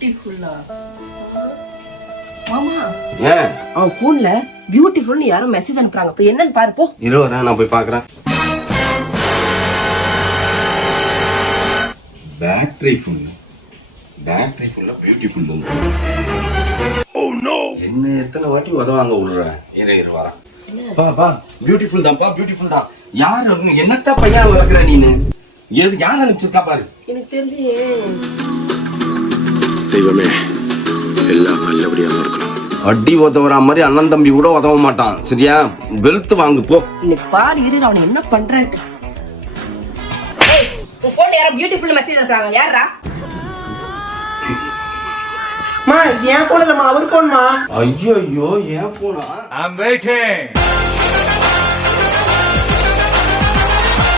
பியூட்டிஃபுல்லா மாமா ஏன் அவன் போன்ல பியூட்டிஃபுல்னு யாரும் மெசேஜ் அனுப்புறாங்க. போய் என்னன்னு பாரு போ. இரு வரேன், நான் போய் பாக்குறேன். பேட்டரி ஃபுல்லா பியூட்டிஃபுல். என்ன எத்தனை வாட்டி உதவாங்க விடுறேன். இரு வரேன். பா பியூட்டிஃபுல் தான். யாரு என்னத்த பையன் வளர்க்குற நீனு? எது யார் அனுப்பிச்சிருக்கா பாரு. எனக்கு தெரியலையே. தெய்வமே எல்லாம் நல்லபடியா நடக்கணும். அடி உதவுற மாதிரி அண்ணன் தம்பி கூட உதவ மாட்டான். சரியா? வெளுத்து வாங்கு போ. இன்னைக்கு பாரு இரு அவனை என்ன பண்றேன். உன் போன்ல யாரோ பியூட்டிஃபுல் மெசேஜ் அனுப்புறாங்க. யாரா? மா இது என் போன் இல்லம்மா, அவர் போன்மா. ஐயோ ஏன் போனா? I'm waiting.